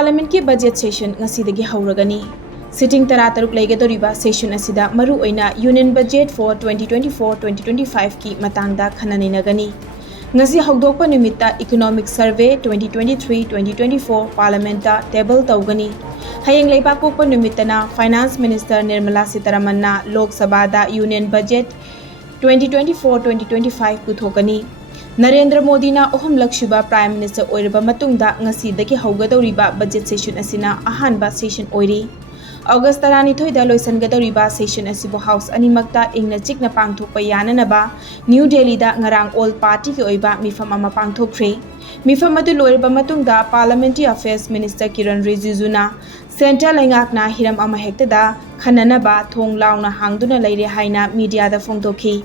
Parliament ki budget session ngasidagi hauragani. Sitting tarataruk laigadoriba session asida maru oina union budget for 2024-2025 ki matangda khananinagani. Ngasi haudokpa numitta economic survey 2023-2024 Parliament ta table tawgani. Hayeng leibak pokpa numittana Finance Minister Nirmala Sitharaman na Lok Sabha da union budget 2024-2025 puthokani. Narendra Modi na ohum lakshiba Prime Minister oiraba matungda ngasi daki haugadoriba budget session asina ahanba session oiri. August 12 da loisangadoriba session asibu House animakta ingna chikna pangthokpa yananaba New Delhi da ngarang all party ki oiba mifam ama pangthokre. Mifam adu loiraba matungda Parliamentary Affairs Minister Kiran Rijiju na Central Lengakna hiram ama hektada khananaba thong launa hangduna leire haina media da phongtokhi.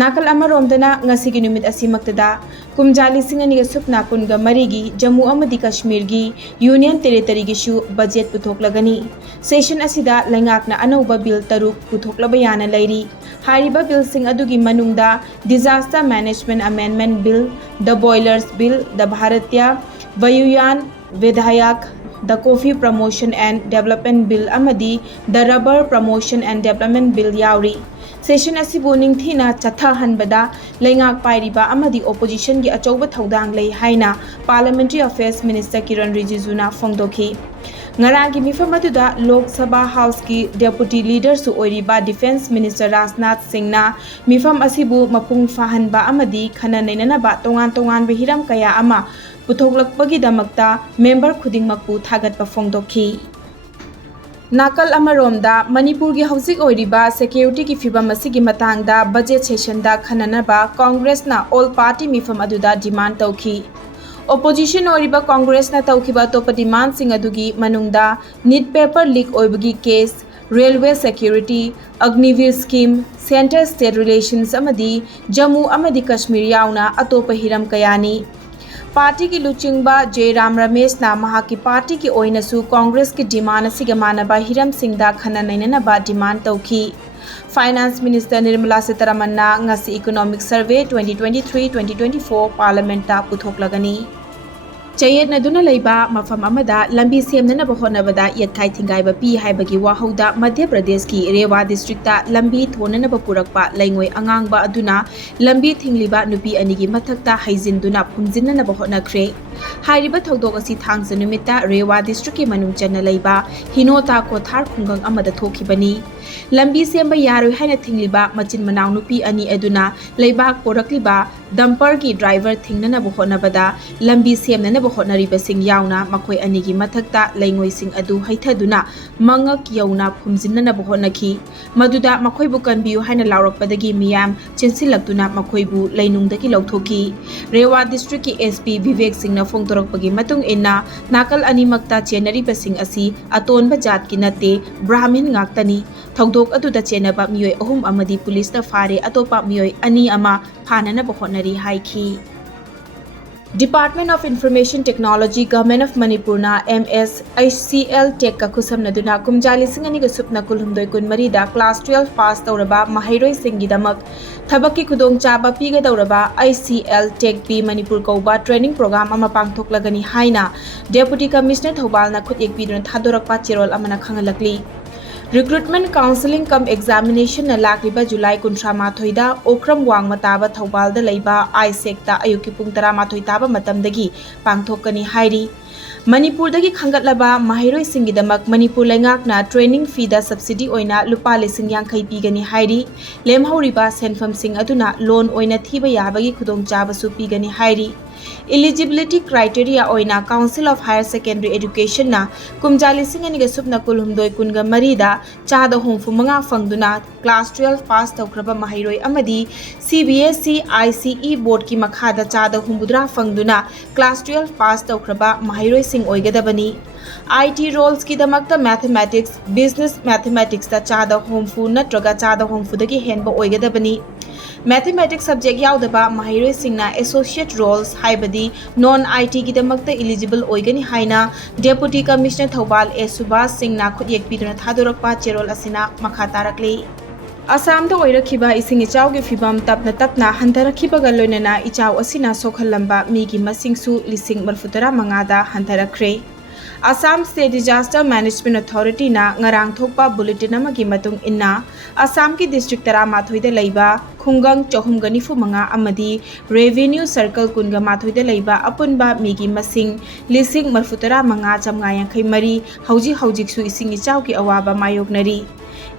Nakal amaromdana ngasigi numit asimaktada kumjali singani supna kunga marigi Jammu amadi Kashmir gi Union Territory gi shu budget puthoklagani. Session asida lengakna anauba bill taruk puthoklaba yana lairi. Hariba bill sing adugi manungda Disaster Management Amendment Bill, the Boilers Bill, the Bharatiya Vayuyan Vidhayak, the Coffee Promotion and Development Bill amadi the Rubber Promotion and Development Bill yauri. Session asibu ningthina chatha hanbada lengak pairiba amadi opposition gi achouba thodang lei haina Parliamentary Affairs Minister Kiran Rijiju na phongdokhi. Ngaragi mifam aduda Lok Sabha House ki Deputy Leader su oiriba Defense Minister Rajnath Singh na mifam asibu mapung fahanba amadi khana nainanaba tongan behiram kaya ama puthoklakpagi damakta member khudingmakpu thagatpa phongdokhi. Nakal amaromda Manipur gi housing oiriba security ki fibam asigi matangda budget session da khananaba Congress na all party mifam aduda demand tawki. Opposition oiriba Congress na tawkiba topa demand sing adugi manungda need paper leak oibagi case, railway security, Agniveer scheme, center state relations amadi Jammu amadi Kashmir yauna atopa hiram kayani. Party ki luchingba J Ram Ramesh na mahaki party ki oinasu Congress ki demand asiga manaba hiram singh da khana nainanaba demand tawki. Finance Minister Nirmala Sitharaman na ngasi economic survey 2023-2024 Parliament ta puthoklagani. Chayet naduna leiba mafam amada lambi semnana bahonabada yatkai thingaiba pi haibagi wahauda Madhya Pradesh ki Rewa district ta lambi thonana bapurakpa laingoi angangba aduna lambi thingliba nupi anigi mathakta haizinduna phumjinnana bahonakre. Hairiba thodok asi thangsa numitta Rewa district ki manung channa leiba Hinota Kothar khungang amada thokibani. Lambi semba yaroi haina thingliba machin manaw nupi ani aduna leibak porakliba dumper ki driver thingnana bahonabada lambi semnana bahonariba sing yauna makhoi anigi mathakta laingoi sing adu haithaduna mangak yauna phumjinnana bahonaki. Maduda makhoi bu kanbiu haina laurakpadagi miyam chinsilaktuna makhoi bu leinungdagi lauthoki. Rewa district ki SP Vivek Singh na phongtorakpagi matung inna nakal animakta chenariba sing asi atonba jat ki natte Brahmin ngaktani. Thodok aduda chenaba miyoi ahum amadi police na fare atopa miyoi ani ama phanana bahonari haiki. Department of Information Technology Government of Manipur na MSICL Tech ka khusam naduna kumjali singani ga supna kulhumdoi kunmari da class 12 pass tawraba mahairoi singi damak thabaki khudong chaba piga tawraba ICL Tech B Manipur kauba training program ama pangthoklagani haina Deputy Commissioner Thobal na khut ekpiduna thadorakpa cherol amana khangalakli. Recruitment Counseling cum Examination na lakliba July 13 da Okram Wangma taba Thobal da leiba ISEC ta ayuki pung 13 taba matamdagi pangthokani hairi. Manipur dagi khangatlaba mahairoi singidamak Manipur lengakna training fee da subsidy oina lupa lising yangkai pigani hairi. Lemhauriba senfam sing aduna loan oina thiba yabagi khudong chaba su pigani hairi. Eligibility criteria oina Council of Higher Secondary Education na kumjali singani ga supna kulhumdoi kunga marida chada homfu manga fangduna class 12 pass tawkraba mahairoi amadi CBSE ICE board ki makhada chada humbudra fangduna class 12 pass tawkraba mahairoi sing oigadabani. IT roles ki damakta mathematics, business mathematics ta chada homfu natraga chada homfu dagi henba oigadabani. Mathematics subject yaudaba mahairoi singna associate roles haibadi non IT ki damakta eligible oigani haina Deputy Commissioner Thobal A Subhas Singh na khudiyek piduna thadorakpa cherol asina makha tarakli. Assam da oirakhiba ising ichaw gi fibam tapna hantarakhiba ga loinana ichaw asina sokhalamba mi gi masingsu lising marfutara mangada hantarakre. Assam State Disaster Management Authority na ngarang thokpa bulletin amagi matung inna Assam ki district 13 da leiba khungang 395 amadi revenue circle kunga mathoi da leiba apunba migi masing lising 35,553 hauji su ising ichau ki awaba mayoknari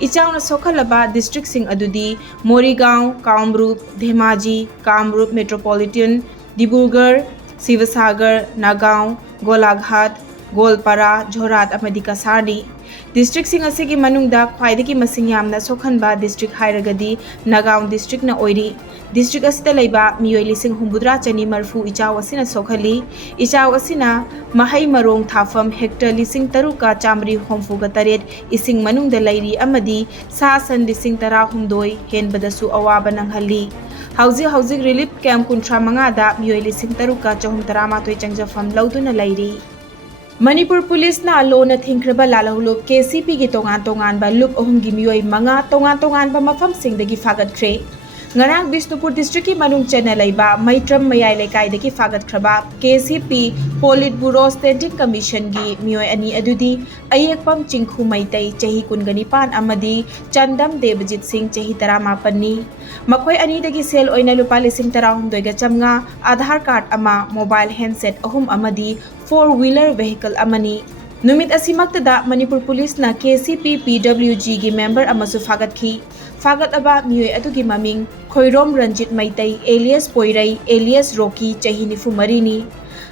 इचाउ न सोखलबा district सिंग अदुदी Morigaon Kamrup Dhemaji Kamrup metropolitan Dibrugarh Shivsagar Nagaon Golaghat Goalpara झोराट अमदी कसारनी district सिंग असिगी मनुंगदा ख्वाइदगी मसिंग यामना सोखनबा district हाइरगदी Nagaon district न ओइरी district असिदा लैबा मियोय लिसिंग हुंबुद्रा चनी मरफू इचाउ असिना सोखली इचाउ असिना महै मरोंग थाफम Hector लिसिंग तरुका Chamari होमफुगा तरेट इसिंग मनुंगदा Larry अमदी सासन लिसिंग तरा हुंदोय हेनबदसु अवाबा नंगहली हौजिक relief camp 35 दा मियोय लिसिंग तरुका 413 चंगजफम लौदुना Larry Manipur police ना लोना थिंख्रबा लालहुलुप KCP की तोंगान बा लुप अहुम की मियोय मंगा तोंगान बा मफम सिंगदगी फागतख्रे ngarang Bishnupur district ki manung chena leiba maitram mayai lekai deki fagat khraba KCP Politburo Standing Commission gi miyoy ani adudi ayekpam chingkhu maitai chahi kungani pan amadi Chandam Devjit Singh chahi 18 ni makhoi ani degi sel oina lupa lising 13 ga chamnga Aadhaar card ama mobile handset ahum amadi 4-wheeler vehicle amani Numit asimaktada Manipur Police na KCP PWG gi member amasu fagat khi fagat aba miyoy adugi maming Khoirom Ranjit Maitai alias Poirai alias Rocky chahi 94 ni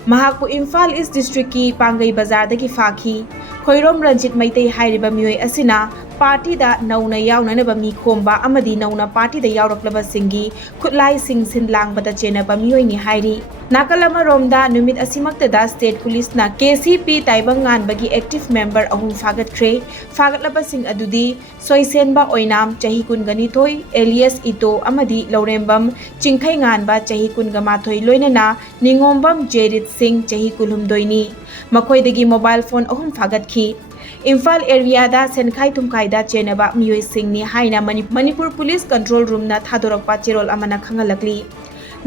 Mahaku Imphal East District ki Pangai Bazar dagi fakhi Khoirom Ranjit Maitai hairiba miyoy asina party da nauna yauna ba mi khomba amadi nauna party da yauraklaba singi khutlai sing sinlang bata chena ba miyoy ni hairi nakalama romda numit asimakta da state police na KCP taibangan bagi active member ahum fagat khre fagatlaba sing adudi soisenba oinam chahi kungani thoi alias ito amadi laurembam chingkhai ngan ba chahi kungama thoi loinana ningombam jerit singh chahi kulumdoini makhoi dagi mobile phone ahum fagat khi Imphal area da senkhai tumkai da chenaba miyoy singh ni haina Manipur Police Control Room na thadorakpa chirol amana khangalakli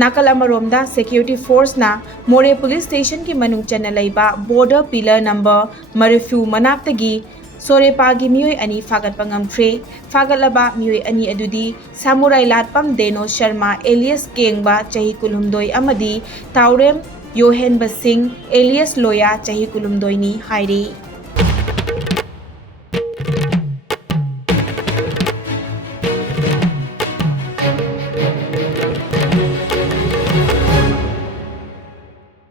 nakal amaromda security force na More Police Station ki manung chana leiba border pillar number Marifu manaktagi Sorepagi miyoy ani fagat pangamkhre fagatlaba miyoy ani adudi Samurai Latpam Deno Sharma alias Kengba chahi kulumdoi amadi Taurem Yohen Basing alias Loya chahi kulumdoi ni hairi